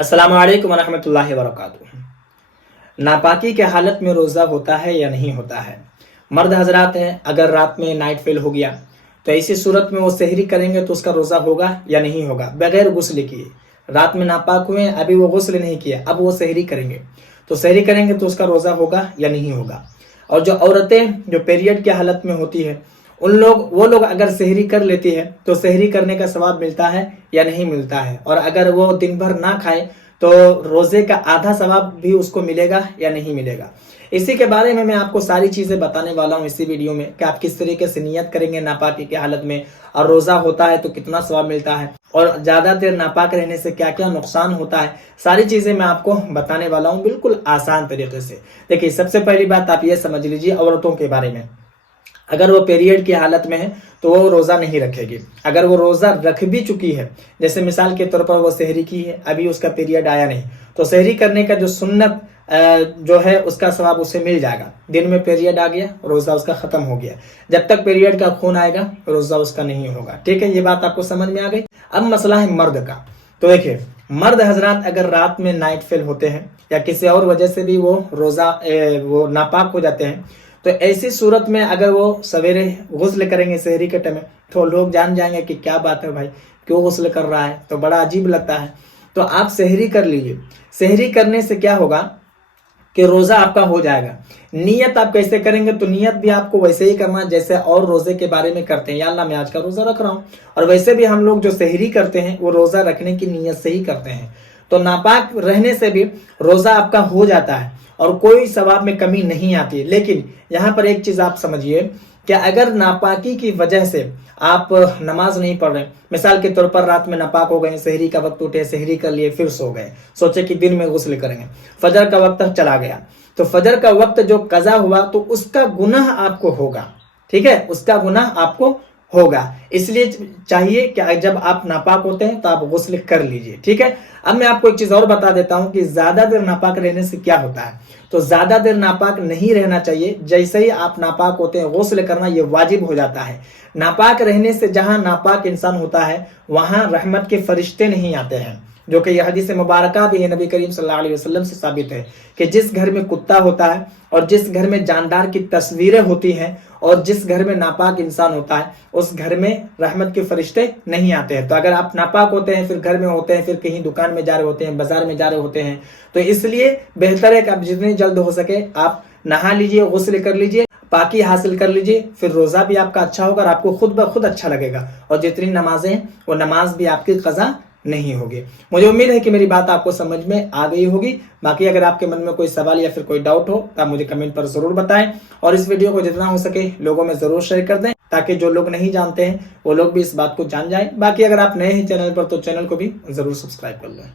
अस्सलाम वालेकुम वरहमतुल्लाहि वबरकातुहू। नापाकी के हालत में रोज़ा होता है या नहीं होता है? मर्द हजरात हैं, अगर रात में नाइट फेल हो गया तो ऐसी सूरत में वो सहरी करेंगे तो उसका रोज़ा होगा या नहीं होगा? बगैर गुस्ल किए रात में नापाक हुए, अभी वो गुस्ल नहीं किया, अब वो सहरी करेंगे तो सहरी करेंगे तो उसका रोज़ा होगा या नहीं होगा? और जो औरतें जो पीरियड की हालत में होती है वो लोग अगर सहरी कर लेती है तो सहरी करने का सवाब मिलता है या नहीं मिलता है? और अगर वो दिन भर ना खाए तो रोजे का आधा सवाब भी उसको मिलेगा या नहीं मिलेगा? इसी के बारे में मैं आपको सारी चीजें बताने वाला हूँ इसी वीडियो में कि आप किस तरीके से नियत करेंगे नापाकी की हालत में, और रोजा होता है तो कितना सवाब मिलता है, और ज्यादा देर नापाक रहने से क्या क्या नुकसान होता है। सारी चीजें मैं आपको बताने वाला हूँ बिल्कुल आसान तरीके से। देखिए, सबसे पहली बात आप ये समझ लीजिए औरतों के बारे में, अगर वो पीरियड की हालत में है तो वो रोज़ा नहीं रखेगी। अगर वो रोज़ा रख भी चुकी है, जैसे मिसाल के तौर पर वो सहरी की है, अभी उसका पीरियड आया नहीं, तो सहरी करने का जो सुन्नत जो है उसका सवाब उसे मिल जाएगा। दिन में पीरियड आ गया, रोज़ा उसका ख़त्म हो गया, जब तक पीरियड का खून आएगा रोज़ा उसका नहीं होगा। ठीक है, ये बात आपको समझ में आ गई। अब मसला है मर्द का। तो देखिए, मर्द हजरात अगर रात में नाइट फेल होते हैं या किसी और वजह से भी वो रोज़ा वो नापाक हो जाते हैं, तो ऐसी सूरत में अगर वो सवेरे गुस्ल करेंगे सहरी के टाइम में तो लोग जान जाएंगे कि क्या बात है भाई, क्यों गुस्ल कर रहा है, तो बड़ा अजीब लगता है। तो आप सहरी कर लीजिए। सहरी करने से क्या होगा कि रोज़ा आपका हो जाएगा। नियत आप कैसे करेंगे? तो नियत भी आपको वैसे ही करना जैसे और रोज़े के बारे में करते हैं, या अल्लाह मैं आज का रोज़ा रख रहा हूँ। और वैसे भी हम लोग जो सहरी करते हैं वो रोज़ा रखने की नियत से ही करते हैं। तो नापाक रहने से भी रोज़ा आपका हो जाता है और कोई सवाब में कमी नहीं आती। लेकिन यहाँ पर एक चीज़ आप समझिए कि अगर नापाकी की वजह से आप नमाज नहीं पढ़ रहे, मिसाल के तौर पर रात में नापाक हो गए, सहरी का वक्त उठे, सहरी कर लिए, फिर सो गए, सोचे कि दिन में गुस्ल करेंगे, फजर का वक्त चला गया, तो फजर का वक्त जो कज़ा हुआ तो उसका गुनाह आपको होगा। ठीक है, उसका गुनाह आपको होगा। इसलिए चाहिए कि जब आप नापाक होते हैं तो आप गुस्ल कर लीजिए। ठीक है, अब मैं आपको एक चीज और बता देता हूं कि ज्यादा देर नापाक रहने से क्या होता है। तो ज्यादा देर नापाक नहीं रहना चाहिए। जैसे ही आप नापाक होते हैं गुस्ल करना ये वाजिब हो जाता है। नापाक रहने से जहां नापाक इंसान होता है वहां रहमत के फरिश्ते नहीं आते हैं, जो कि यह हदीस मुबारक भी नबी करीम सल्लल्लाहु अलैहि वसल्लम से साबित है कि जिस घर में कुत्ता होता है और जिस घर में जानदार की तस्वीरें होती हैं और जिस घर में नापाक इंसान होता है उस घर में रहमत के फरिश्ते नहीं आते हैं। तो अगर आप नापाक होते हैं, फिर घर में होते हैं, फिर कहीं दुकान में जा रहे होते हैं, बाजार में जा रहे होते हैं, तो इसलिए बेहतर है कि आप जितनी जल्द हो सके आप नहा लीजिए, गुस्ल कर लीजिए, पाकी हासिल कर लीजिए, फिर रोजा भी आपका अच्छा होगा और आपको खुद ब खुद अच्छा लगेगा, और जितनी नमाजें वो नमाज भी आपकी कज़ा नहीं होगी। मुझे उम्मीद है कि मेरी बात आपको समझ में आ गई होगी। बाकी अगर आपके मन में कोई सवाल या फिर कोई डाउट हो तो आप मुझे कमेंट पर जरूर बताएं, और इस वीडियो को जितना हो सके लोगों में जरूर शेयर कर दें ताकि जो लोग नहीं जानते हैं वो लोग भी इस बात को जान जाएं। बाकी अगर आप नए हैं चैनल पर तो चैनल को भी जरूर सब्सक्राइब कर लें।